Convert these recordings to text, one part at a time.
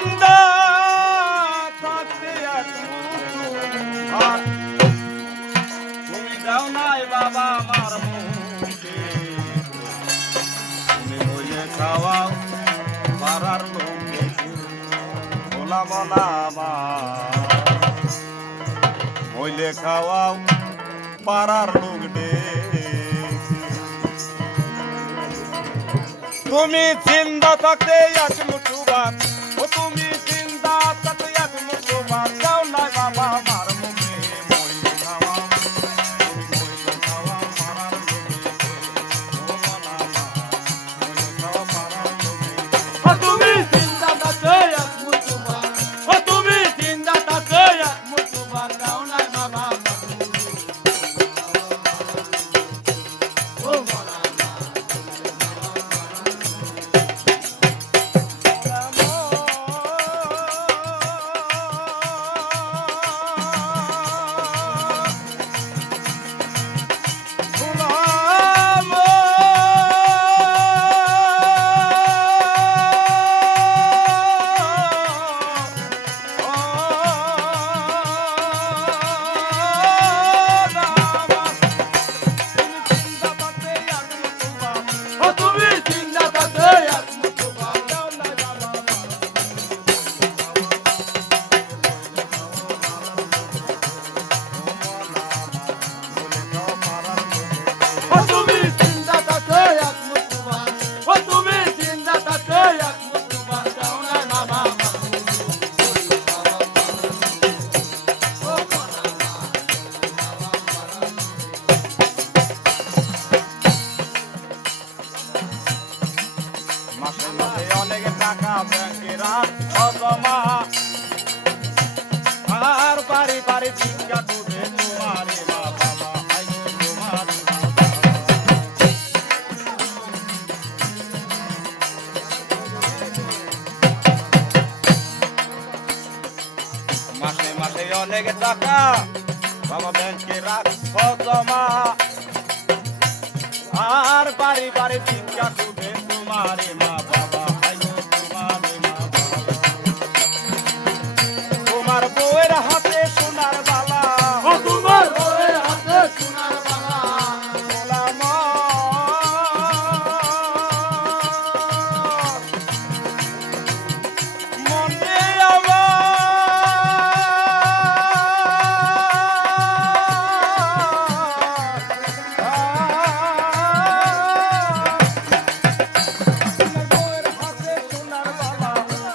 জিন্দা থাকতে এক মুঠো ভাত তুমি দাও নাই বাবা আমার মুখে তুমি হইলে খাওয়াও পাড়ার লোকে ভোলা মনা আমার হইলে খাওয়াও পাড়ার লোক ডেকে তুমি জিন্দা থাকতে এক মুঠো ভাত ও তুমি জিন্দা থাকতে এক মুঠো ভাত দাও নাই বাবা আমার মুখে মইলে খাওয়াও তুমি মইলে খাওয়াও পাড়ার লোকে ভোলা মনা আমার হইলে খাওয়াও পাড়ার লোকে ও তুমি জিন্দা থাকতে এক মুঠো ভাত ও তুমি জিন্দা থাকতে এক মুঠো ভাত দাও নাই বাবা ও মনা ও তুমি জিন্দা থাকতে এক মুঠো ভাত দাও নাই বাবা ও তুমি জিন্দা থাকতে এক মুঠো ভাত ও তুমি জিন্দা থাকতে এক মুঠো ভাত দাও নাই বাবা ও মনা মাসে মাসে অনেক টাকা ব্যাংকে রাখো জমা আর বাড়ি বাড়ি ভিক্ষা তুলে তোমারে মা বাবা আই তোমারে মা বাবা মাসে মাসে অনেক টাকা বাবা ব্যাংকে রাখো জমা আর বাড়ি বাড়ি ভিক্ষা তুলে তোমারে মা বাবা আই তোমারে মা বাবা তোমার বউয়ের হাতে সোনার বালা ও তোমার বউয়ের হাতে সোনার বালা ভোলা মা মনে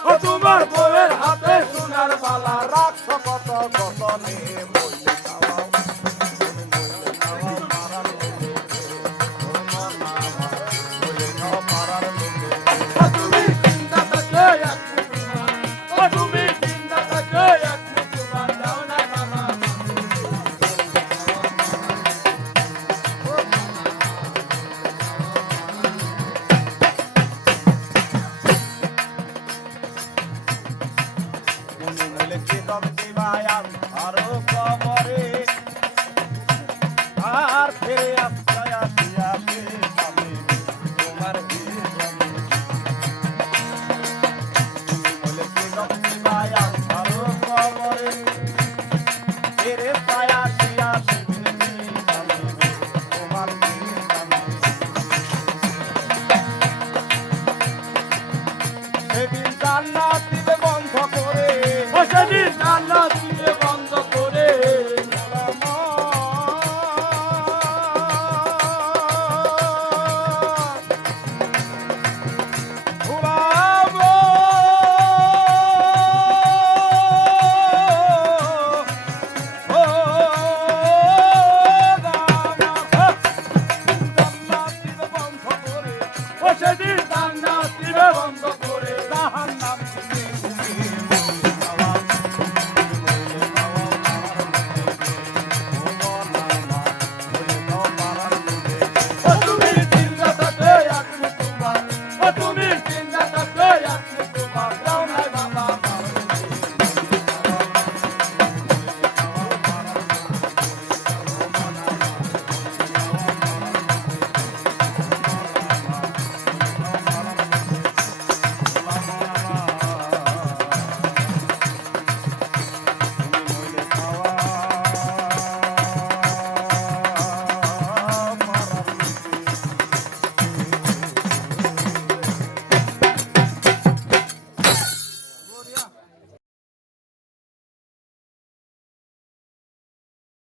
ও তোমার বউয়ের হাতে সোনার বালা রাখছ কত যতনে মইলে খাওয়াও তুমি মইলে খাওয়াও পাড়ার লোকে ও মনা আমার মইলে খাওয়াও পাড়ার লোকে ও তুমি জিন্দা থাকতে এক মুঠো ভাত ও তুমি জিন্দা থাকতে এক মুঠো ভাত দাও নাই বাবা তুমি মইলে কি দম দিবাই আরো কবরে আর ফিরে